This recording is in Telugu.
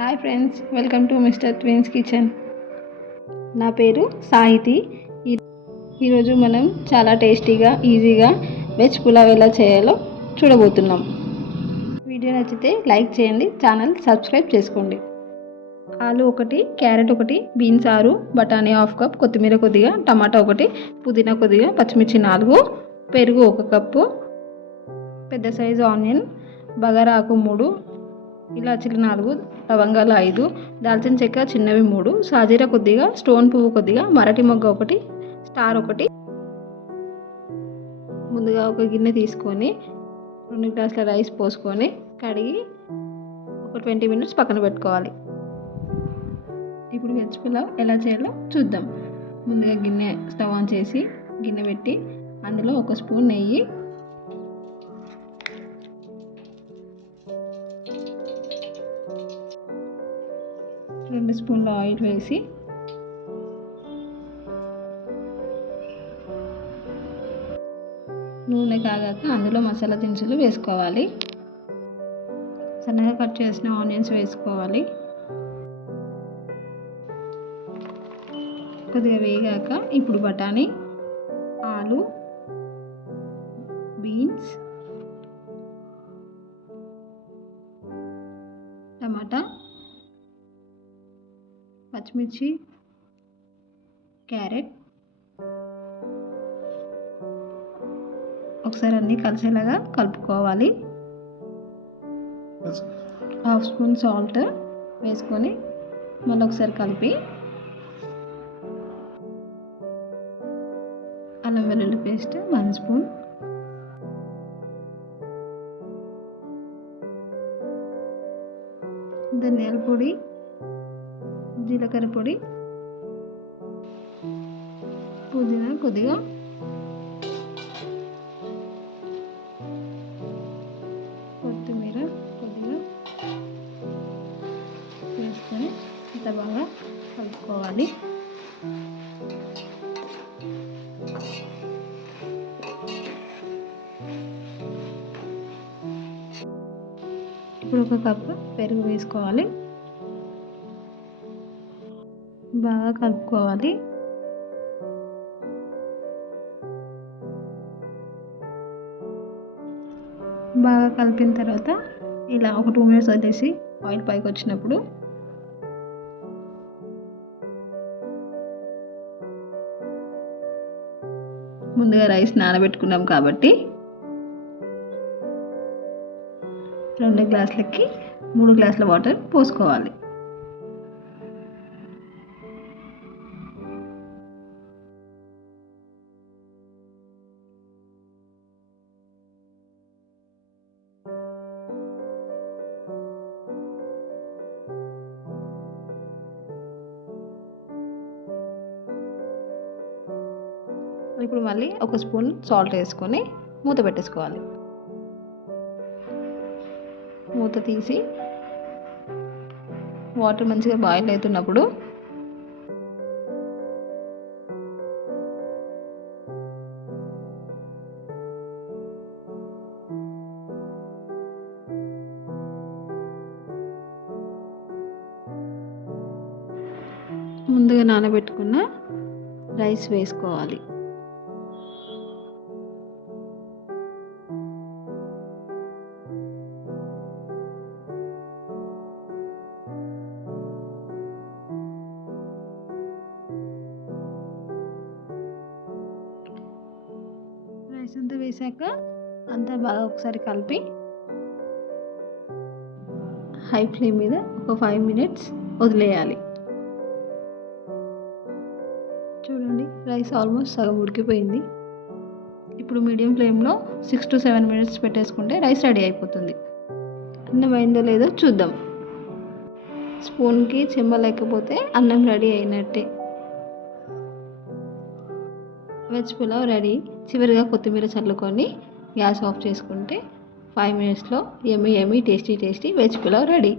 Hi friends welcome to mister twins kitchen. నా పేరు సాహితి. ఈ- ఈరోజు మనం చాలా టేస్టీగా ఈజీగా వెజ్ పులావ్ ఎలా చేయాలో చూడబోతున్నాం. వీడియో నచ్చితే లైక్ చేయండి ఛానల్ సబ్స్క్రైబ్ చేసుకోండి. ఆలు ఒకటి క్యారెట్ ఒకటి బీన్స్ ఆరు బఠానీ హాఫ్ కప్ కొత్తిమీర కొద్దిగా టమాటా ఒకటి పుదీనా కొద్దిగా పచ్చిమిర్చి నాలుగు పెరుగు ఒక కప్పు పెద్ద సైజు ఆనియన్ బగారా ఆకు మూడు ఇలాచీలు నాలుగు లవంగాలు ఐదు దాల్చిన చెక్క చిన్నవి మూడు సాజీరా కొద్దిగా స్టోన్ పువ్వు కొద్దిగా మరటి మొగ్గ ఒకటి స్టార్ ఒకటి. ముందుగా ఒక గిన్నె తీసుకొని రెండు గ్లాసుల రైస్ పోసుకొని కడిగి ఒక ట్వంటీ మినిట్స్ పక్కన పెట్టుకోవాలి. ఇప్పుడు వెజ్ పులావ్ ఎలా చేయాలో చూద్దాం. ముందుగా గిన్నె స్టవ్ ఆన్ చేసి గిన్నె పెట్టి అందులో ఒక స్పూన్ నెయ్యి రెండు స్పూన్ల ఆయిల్ వేసి నూనె కాగాక అందులో మసాలా దినుసులు వేసుకోవాలి. సన్నగా కట్ చేసిన ఆనియన్స్ వేసుకోవాలి. కొద్దిగా వేగాక ఇప్పుడు బఠానీ ఆలు బీన్స్ పచ్చిమిర్చి క్యారెట్. ఒకసారి అన్నీ కలిసేలాగా కలుపుకోవాలి. హాఫ్ స్పూన్ సాల్ట్ వేసుకొని మళ్ళీ ఒకసారి కలిపి అల్లం వెల్లుల్లి పేస్ట్ వన్ స్పూన్. ధనియాల పొడి జీలకర్ర పొడి. పుదీనా కొద్దిగా. కొత్తిమీర కొద్దిగా. వేసుకొని ఇంత బాగా కలుపుకోవాలి. ఇప్పుడు ఒక కప్పు పెరుగు వేసుకోవాలి. బాగా కలుపుకోవాలి. బాగా కలిపిన తర్వాత ఇలా ఒక టూ మినిట్స్ వదిలేసి ఆయిల్ పైకి వచ్చినప్పుడు ముందుగా రైస్ నానబెట్టుకున్నాం కాబట్టి రెండు గ్లాసులకి మూడు గ్లాసుల వాటర్ పోసుకోవాలి. ఇప్పుడు మళ్ళీ ఒక స్పూన్ సాల్ట్ వేసుకొని మూత పెట్టేసుకోవాలి. మూత తీసి వాటర్ మంచిగా బాయిల్ అవుతున్నప్పుడు ముందుగా నానబెట్టుకున్న రైస్ వేసుకోవాలి. అంతా వేసాక అంతా బాగా ఒకసారి కలిపి హై ఫ్లేమ్ మీద ఒక ఫైవ్ మినిట్స్ వదిలేయాలి. చూడండి రైస్ ఆల్మోస్ట్ సగం ఉడికిపోయింది. ఇప్పుడు మీడియం ఫ్లేమ్లో సిక్స్ టు సెవెన్ మినిట్స్ పెట్టేసుకుంటే రైస్ రెడీ అయిపోతుంది. అన్నం అయిందో లేదో చూద్దాం. స్పూన్కి చెమ్మ లేకపోతే అన్నం రెడీ అయినట్టే. Veg pulao ready. చివరిగా కొత్తిమీర చల్లుకొని గ్యాస్ ఆఫ్ చేసుకుంటే ఫైవ్ మినిట్స్లో yummy yummy tasty tasty veg pulao ready.